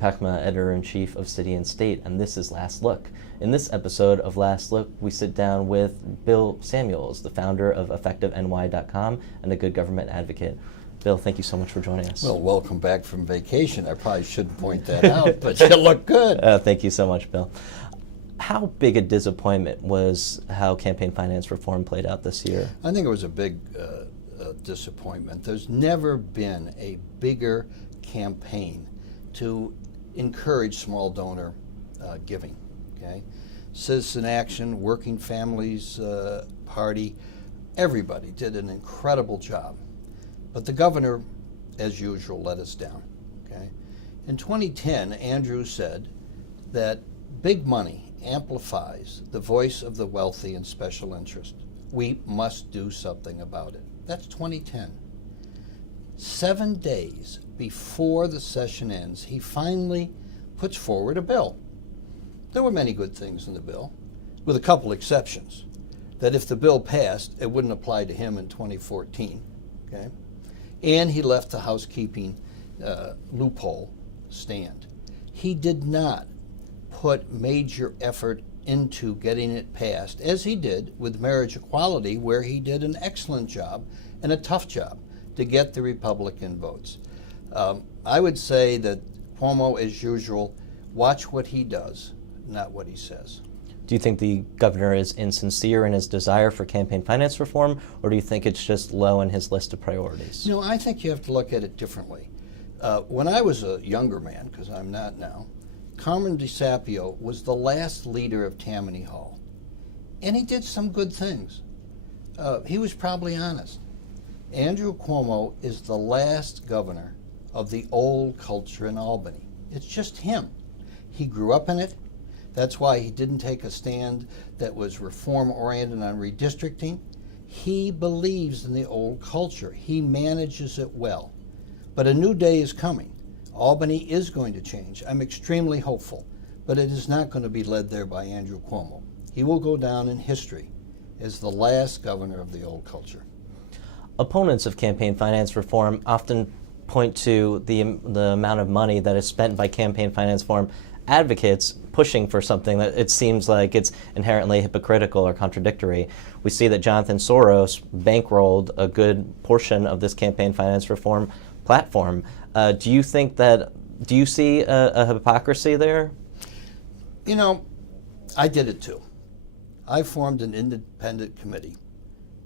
Peckma, Editor-in-Chief of City and State, and this is Last Look. In this episode of Last Look, we sit down with Bill Samuels, the founder of EffectiveNY.com and a good government advocate. Bill, thank you so much for joining us. Well, welcome back from vacation. I probably shouldn't point that out, but you look good. Thank you so much, Bill. How big a disappointment was how campaign finance reform played out this year? I think it was a big disappointment. There's never been a bigger campaign to encourage small donor giving. Okay, Citizen Action, Working Families Party, everybody did an incredible job. But the governor, as usual, let us down. Okay, in 2010, Andrew said that big money amplifies the voice of the wealthy and special interest. We must do something about it. That's 2010. 7 days before the session ends, he finally puts forward a bill. There were many good things in the bill, with a couple exceptions. That if the bill passed, it wouldn't apply to him in 2014. Okay? And he left the housekeeping loophole stand. He did not put major effort into getting it passed, as he did with marriage equality, where he did an excellent job and a tough job to get the Republican votes. I would say that Cuomo, as usual, watch what he does, not what he says. Do you think the governor is insincere in his desire for campaign finance reform, or do you think it's just low in his list of priorities? You know, I think you have to look at it differently. When I was a younger man, because I'm not now, Carmen DeSapio was the last leader of Tammany Hall, and he did some good things. He was probably honest. Andrew Cuomo is the last governor of the old culture in Albany. It's just him. He grew up in it. That's why he didn't take a stand that was reform-oriented on redistricting. He believes in the old culture. He manages it well. But a new day is coming. Albany is going to change. I'm extremely hopeful, but it is not going to be led there by Andrew Cuomo. He will go down in history as the last governor of the old culture. Opponents of campaign finance reform often point to the amount of money that is spent by campaign finance reform advocates pushing for something that it seems like it's inherently hypocritical or contradictory. We see that Jonathan Soros bankrolled a good portion of this campaign finance reform platform. Do you see a hypocrisy there? You know, I did it too. I formed an independent committee,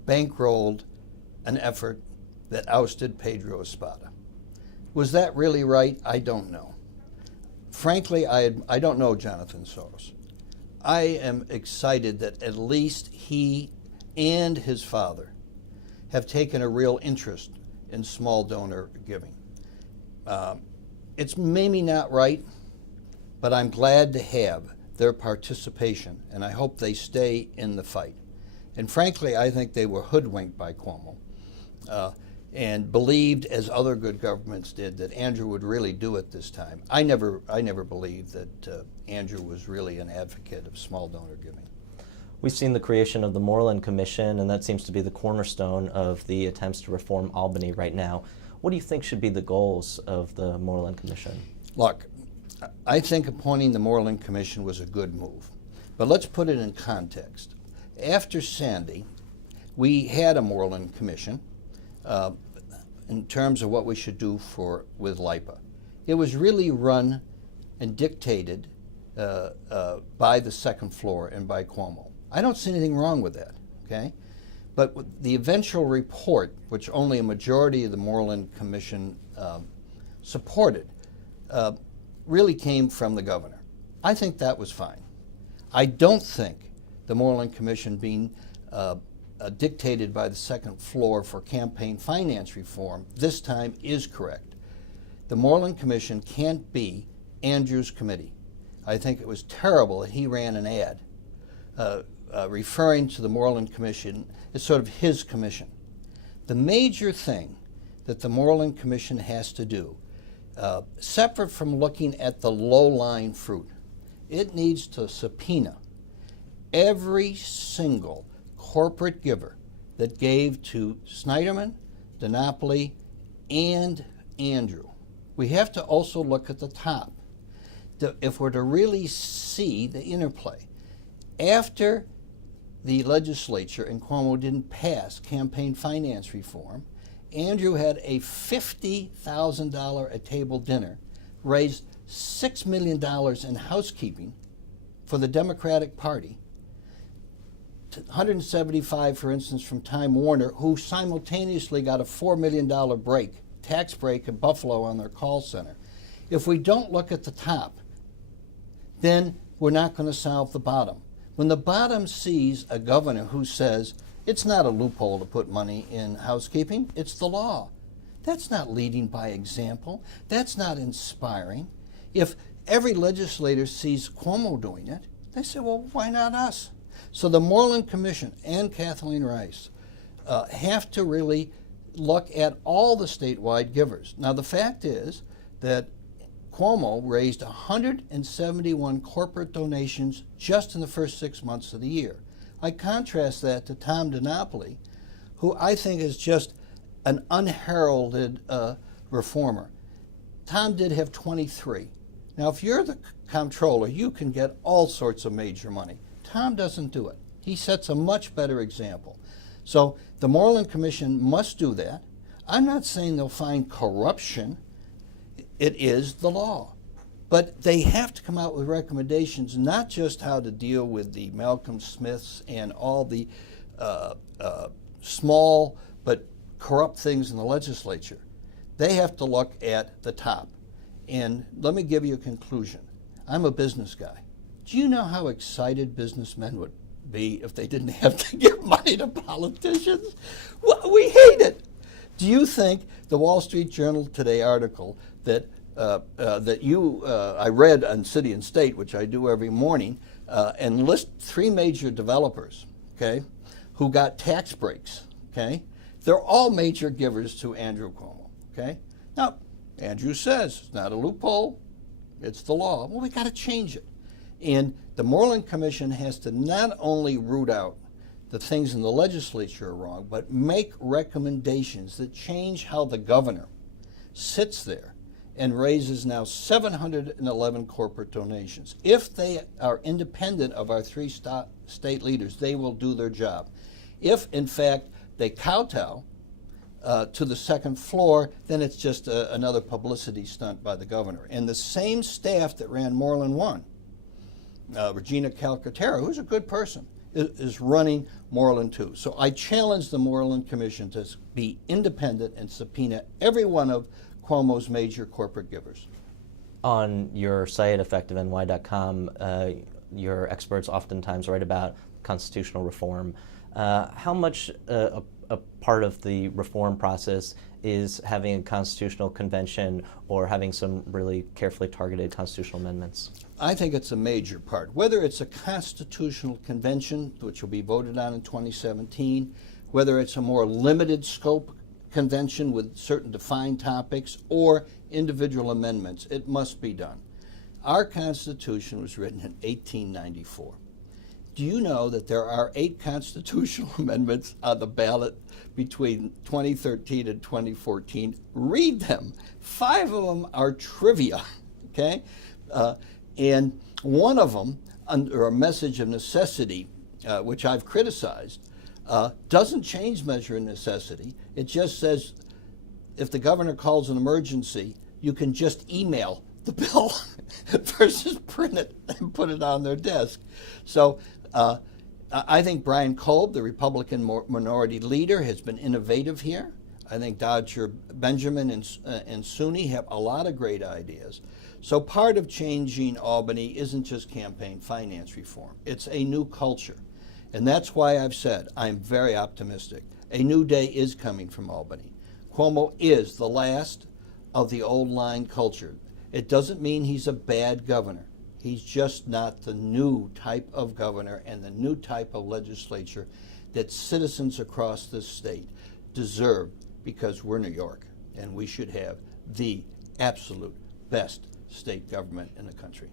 bankrolled an effort that ousted Pedro Espada. Was that really right? I don't know. Frankly, I don't know Jonathan Soros. I am excited that at least he and his father have taken a real interest in small donor giving. It's maybe not right, but I'm glad to have their participation, and I hope they stay in the fight. And frankly, I think they were hoodwinked by Cuomo and believed, as other good governments did, that Andrew would really do it this time. I never believed that Andrew was really an advocate of small donor giving. We've seen the creation of the Moreland Commission, and that seems to be the cornerstone of the attempts to reform Albany right now. What do you think should be the goals of the Moreland Commission? Look, I think appointing the Moreland Commission was a good move, but let's put it in context. After Sandy, we had a Moreland Commission in terms of what we should do with LIPA. It was really run and dictated by the second floor and by Cuomo. I don't see anything wrong with that, okay? But the eventual report, which only a majority of the Moreland Commission supported, really came from the governor. I think that was fine. I don't think the Moreland Commission being dictated by the second floor for campaign finance reform this time is correct. The Moreland Commission can't be Andrew's committee. I think it was terrible that he ran an ad referring to the Moreland Commission as sort of his commission. The major thing that the Moreland Commission has to do, separate from looking at the low-lying fruit, it needs to subpoena every single corporate giver that gave to Snyderman, DiNapoli, and Andrew. We have to also look at the top. if we're to really see the interplay, after the legislature and Cuomo didn't pass campaign finance reform, Andrew had a $50,000 a table dinner, raised $6 million in housekeeping for the Democratic Party, 175, for instance, from Time Warner, who simultaneously got a $4 million tax break in Buffalo on their call center. If we don't look at the top, then we're not going to solve the bottom. When the bottom sees a governor who says, it's not a loophole to put money in housekeeping, it's the law. That's not leading by example. That's not inspiring. If every legislator sees Cuomo doing it, they say, well, why not us? So the Moreland Commission and Kathleen Rice have to really look at all the statewide givers. Now, the fact is that Cuomo raised 171 corporate donations just in the first 6 months of the year. I contrast that to Tom DiNapoli, who I think is just an unheralded reformer. Tom did have 23. Now, if you're the comptroller, you can get all sorts of major money. Tom doesn't do it. He sets a much better example. So the Moreland Commission must do that. I'm not saying they'll find corruption. It is the law. But they have to come out with recommendations, not just how to deal with the Malcolm Smiths and all the small but corrupt things in the legislature. They have to look at the top. And let me give you a conclusion. I'm a business guy. Do you know how excited businessmen would be if they didn't have to give money to politicians? Well, we hate it. Do you think the Wall Street Journal Today article that I read on City and State, which I do every morning, and list 3 major developers, okay, who got tax breaks, okay? They're all major givers to Andrew Cuomo, okay? Now, Andrew says it's not a loophole, it's the law. Well, we got to change it. And the Moreland Commission has to not only root out the things in the legislature are wrong, but make recommendations that change how the governor sits there and raises now 711 corporate donations. If they are independent of our 3 state leaders, they will do their job. If, in fact, they kowtow to the second floor, then it's just another publicity stunt by the governor. And the same staff that ran Moreland 1, Regina Calcaterra, who's a good person, is running Moreland 2. So I challenge the Moreland Commission to be independent and subpoena every one of Cuomo's major corporate givers. On your site, effectiveny.com, your experts oftentimes write about constitutional reform. How much a part of the reform process is having a constitutional convention or having some really carefully targeted constitutional amendments? I think it's a major part. Whether it's a constitutional convention, which will be voted on in 2017, whether it's a more limited scope convention with certain defined topics, or individual amendments, it must be done. Our Constitution was written in 1894. Do you know that there are 8 constitutional amendments on the ballot between 2013 and 2014? Read them. 5 of them are trivia, okay? And one of them, under a message of necessity, which I've criticized, doesn't change measure of necessity. It just says if the governor calls an emergency, you can just email the bill versus print it and put it on their desk. So I think Brian Kolb, the Republican minority leader, has been innovative here. I think Dodger Benjamin and SUNY have a lot of great ideas. So part of changing Albany isn't just campaign finance reform. It's a new culture. And that's why I've said I'm very optimistic. A new day is coming from Albany. Cuomo is the last of the old line culture. It doesn't mean he's a bad governor. He's just not the new type of governor and the new type of legislature that citizens across this state deserve, because we're New York and we should have the absolute best state government in the country.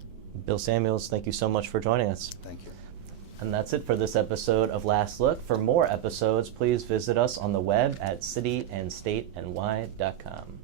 Bill Samuels, thank you so much for joining us. Thank you. And that's it for this episode of Last Look. For more episodes, please visit us on the web at cityandstateny.com.